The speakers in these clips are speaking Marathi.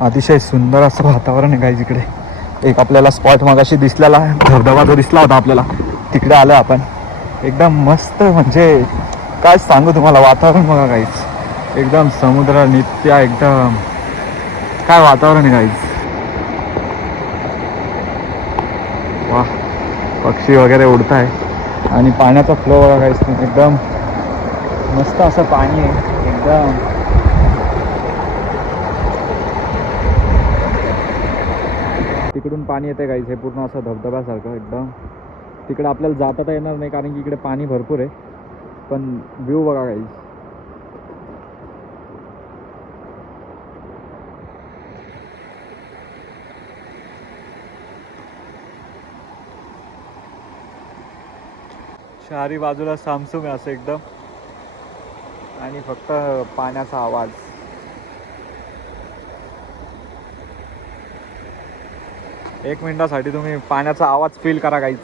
अतिशय सुंदर असं वातावरण आहे गाईज इकडे. एक आपल्याला स्पॉट मगाशी दिसलेला धबधबा जो दिसला होता आपल्याला, तिकडे आलो आपण. एकदम मस्त, म्हणजे काय सांगू तुम्हाला, वातावरण बघा गाईज. एकदम समुद्र नित्य, एकदम काय वातावरण आहे गाईज. वा, पक्षी वगैरे उडत आहे आणि पाण्याचा फ्लो बघा गाईज. एकदम मस्त असं पाणी आहे एकदम. तिकडून पाणी येते गाईज, हे पूर्ण असं धबधब्यासारखं एकदम. तिकडे आपल्याला जाता येणार नाही कारण की इकडे पाणी भरपूर आहे, पण व्ह्यू बघा गाईज. चारी बाजूला सामसूम आहे असं एकदम, आणि फक्त पाण्याचा आवाज. एक मिनिटासाठी तुम्ही पाण्याचा आवाज फील करा guys.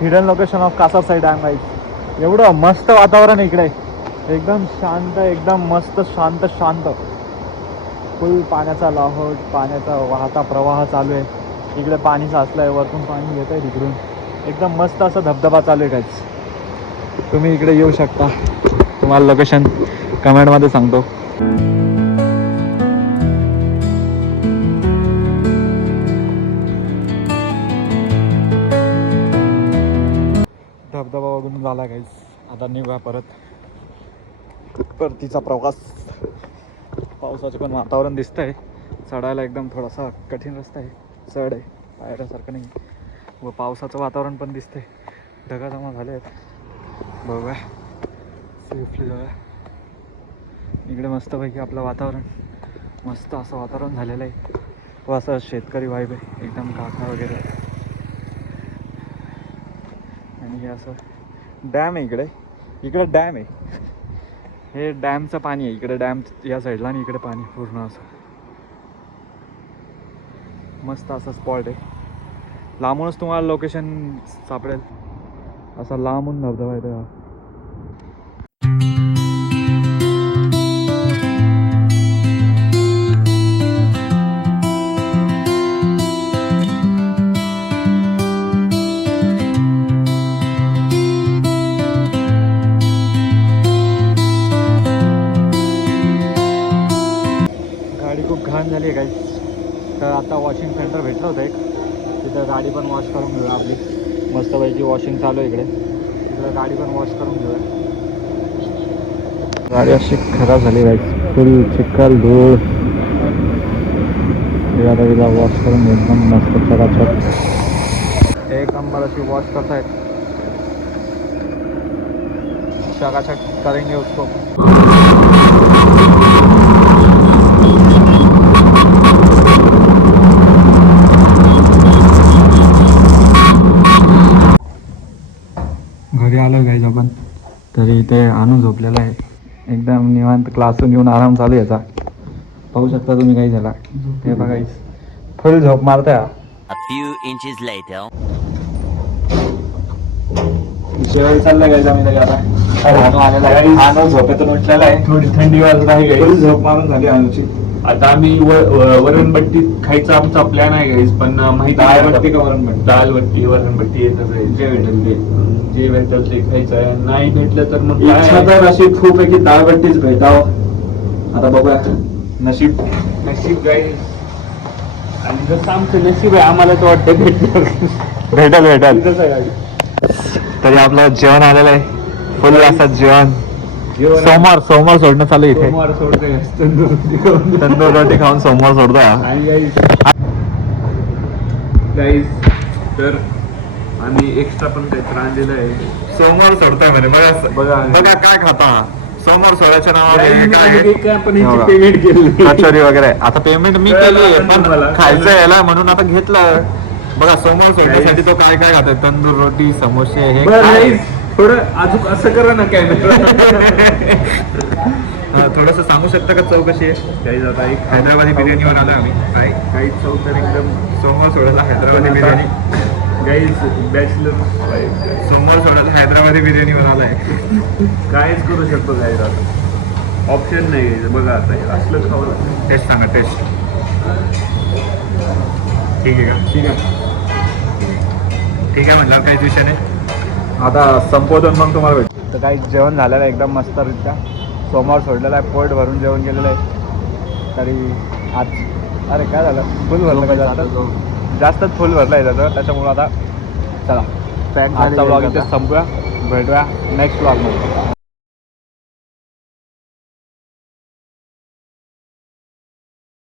Hidden location of Kasasai dam guys. एवढं मस्त वातावरण आहे इकडे, एकदम शांत, एकदम मस्त, शांत शांत. फुल पाण्याचा लाहोट, पाण्याचा वाहता प्रवाह चालू आहे. इकडे पाणी साचलं आहे, वरतून पाणी येत आहे तिकडून. एकदम मस्त असा धबधबा चालू आहे गाईज. तुम्ही इकडे येऊ शकता, तुम्हाला लोकेशन कमेंटमध्ये सांगतो. धबधबा बघून झाला गाईज. आता निघा परतीचा प्रवास. पावसाचे पण वातावरण दिसतंय, चढायला एकदम थोडासा कठीण रस्ता आहे, चढ आहे, पायऱ्यासारखं नाही. व पावसाचं वातावरण पण दिसतंय, ढगा जमा झाले आहेत. बघा सेफली जाऊया. इकडे मस्तपैकी आपलं वातावरण, मस्त असं वातावरण झालेलं आहे. व असं शेतकरी वाईब आहे एकदम, काका वगैरे. आणि हे असं डॅम आहे इकडे, इकडे डॅम आहे. हे डॅमचं पाणी आहे इकडे, डॅम या साईडला, आणि इकडे पाणी पूर्ण असं मस्त असं स्पॉट आहे. लांबूनच तुम्हाला लोकेशन सापडेल, असा लांबून धबधबा आहे तेव्हा. गाडी खूप घाण झाली आहे काही, तर आता वॉशिंग सेंटर भेटलं होतं एक, तिथं गाडी पण वॉश करून घेऊया आपली. मस्तपैकी वॉशिंग चालू आहे इकडे, तिकडे गाडी पण वॉश करून घेऊया. गाडी अशी खराब झाली गाईज, फुल चिखल धूळ. आता तिला वॉश करून एकदम मस्त चकाचक, एक नंबर अशी वॉश करतायत. चकाचक करेंगे उसको. घरी आलो गाईज आपण, तरी इथे आणून झोपलेला आहे एकदम निवांत. क्लासून येऊन आराम चालू याचा, पाहू शकता तुम्ही काही झाला. हे बघा गाईज, फुल झोप मारतोय. जेवायला चाललंय गाईज आम्ही आता. आणू झोपेतून उठलेला आहे, थोडी थंडी वाजत आहे, फुल झोप मारून झाली आणूची. आता आम्ही वरणबट्टी खायचा आमचा प्लॅन आहे गाईज, पण माहिती दालबट्टी का वरणबट्टी? दालबट्टी वरणबट्टी येतच आहे, जे भेटेल ते, जे भेटेल ते खायचं. नाही भेटलं तर मग इच्छा तर अशी खूप आहे की दालबट्टीच भेटावं. आता बघूया, नशीब नशीब गाईज. आणि जसं आमचं नशीब आहे, आम्हाला तर वाटतं भेटेल भेटेल. तसं आहे. तरी आपलं जेवण आलेलं आहे, फुल असं जेवण. सोमवार सोडणं चालू इथे. सोमवार सोडतोय तंदूर रोटी खाऊन सोमवार सोडतोय. आणि गाईज तर आम्ही एक्स्ट्रा पण काहीतरी आणलेलं आहे. सोमवार सोडतोय म्हणे. बघा बघा बघा काय खाता. समोर सोळाच्या नावाने काय आहे? आपण हो का? पेमेंट केलं कचोरी वगैरे आता पेमेंट मी कळलं केली आता पण मला. खायचं यायला म्हणून आता घेतलं. बघा समोर सोडण्यासाठी तो काय काय खातोय तंदूर रोटी समोसे हे काय थोडं अजून असं करा ना कॅमेरा थोडस सांगू शकता का चौकशी आहे? काही जाता एक हैदराबादी बिर्याणीवर आलो आम्ही काय काही चौक तर एकदम समोर सोडायला हैदराबादी बिर्याणी गाईज बॅचलर समोर सोडायला हैदराबादी बिर्याणीवर आलाय. कायच करू शकतो काय आता ऑप्शन नाही आहे. बघा आता हे असलं खावं लागतं. टेस्ट सांगा टेस्ट. ठीक आहे का? ठीक आहे ठीक आहे म्हटलं काहीच विषय नाही. आता संपवतो मग तुम्हाला भेटतो. तर काही जेवण झालेलं आहे एकदम मस्तरित्या. सोमवार सोडलेला आहे पोट भरून जेवण केलेलं आहे. तरी आज अरे काय झालं फुल भरलं का जास्तच फुल भरलं आहे त्याचं. त्याच्यामुळं आता चला आजचा ब्लॉग इथे संपूया. भेटूया नेक्स्ट ब्लॉगमध्ये.